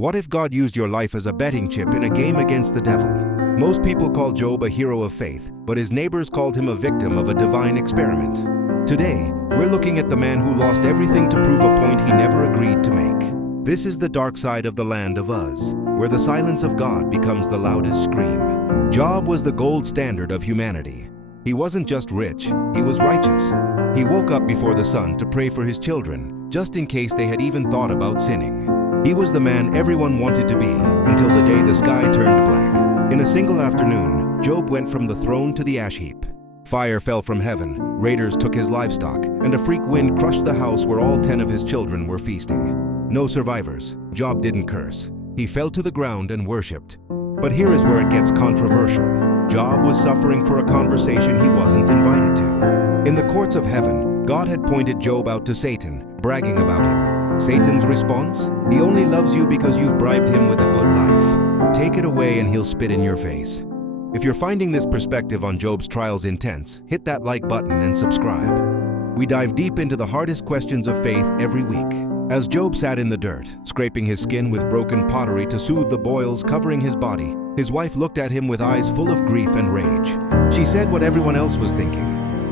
What if God used your life as a betting chip in a game against the devil? Most people call Job a hero of faith, but his neighbors called him a victim of a divine experiment. Today, we're looking at the man who lost everything to prove a point he never agreed to make. This is the dark side of the land of Uz, where the silence of God becomes the loudest scream. Job was the gold standard of humanity. He wasn't just rich, he was righteous. He woke up before the sun to pray for his children, just in case they had even thought about sinning. He was the man everyone wanted to be, until the day the sky turned black. In a single afternoon, Job went from the throne to the ash heap. Fire fell from heaven, raiders took his livestock, and a freak wind crushed the house where all 10 of his children were feasting. No survivors. Job didn't curse. He fell to the ground and worshipped. But here is where it gets controversial. Job was suffering for a conversation he wasn't invited to. In the courts of heaven, God had pointed Job out to Satan, bragging about him. Satan's response? He only loves you because you've bribed him with a good life. Take it away and he'll spit in your face. If you're finding this perspective on Job's trials intense, hit that like button and subscribe. We dive deep into the hardest questions of faith every week. As Job sat in the dirt, scraping his skin with broken pottery to soothe the boils covering his body, his wife looked at him with eyes full of grief and rage. She said what everyone else was thinking.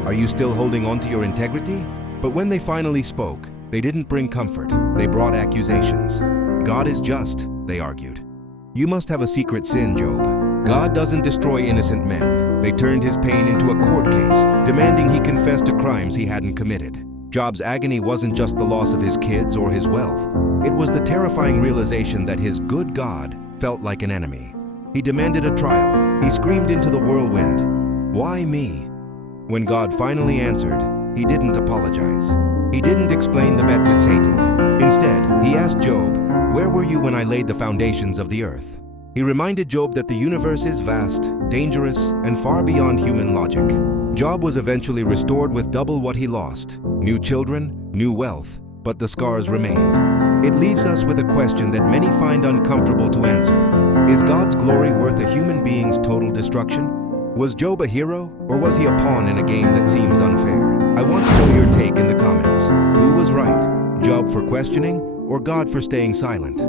Are you still holding on to your integrity? But when they finally spoke, they didn't bring comfort, they brought accusations. God is just, they argued. You must have a secret sin, Job. God doesn't destroy innocent men. They turned his pain into a court case, demanding he confess to crimes he hadn't committed. Job's agony wasn't just the loss of his kids or his wealth. It was the terrifying realization that his good God felt like an enemy. He demanded a trial. He screamed into the whirlwind, "Why me?" When God finally answered, he didn't apologize. He didn't explain the bet with Satan. Instead, he asked Job, "Where were you when I laid the foundations of the earth?" He reminded Job that the universe is vast, dangerous, and far beyond human logic. Job was eventually restored with double what he lost: new children, new wealth, but the scars remained. It leaves us with a question that many find uncomfortable to answer. Is God's glory worth a human being's total destruction? Was Job a hero, or was he a pawn in a game that seems unfair? I want to know your take in the comments. Who was right? Job for questioning, or God for staying silent?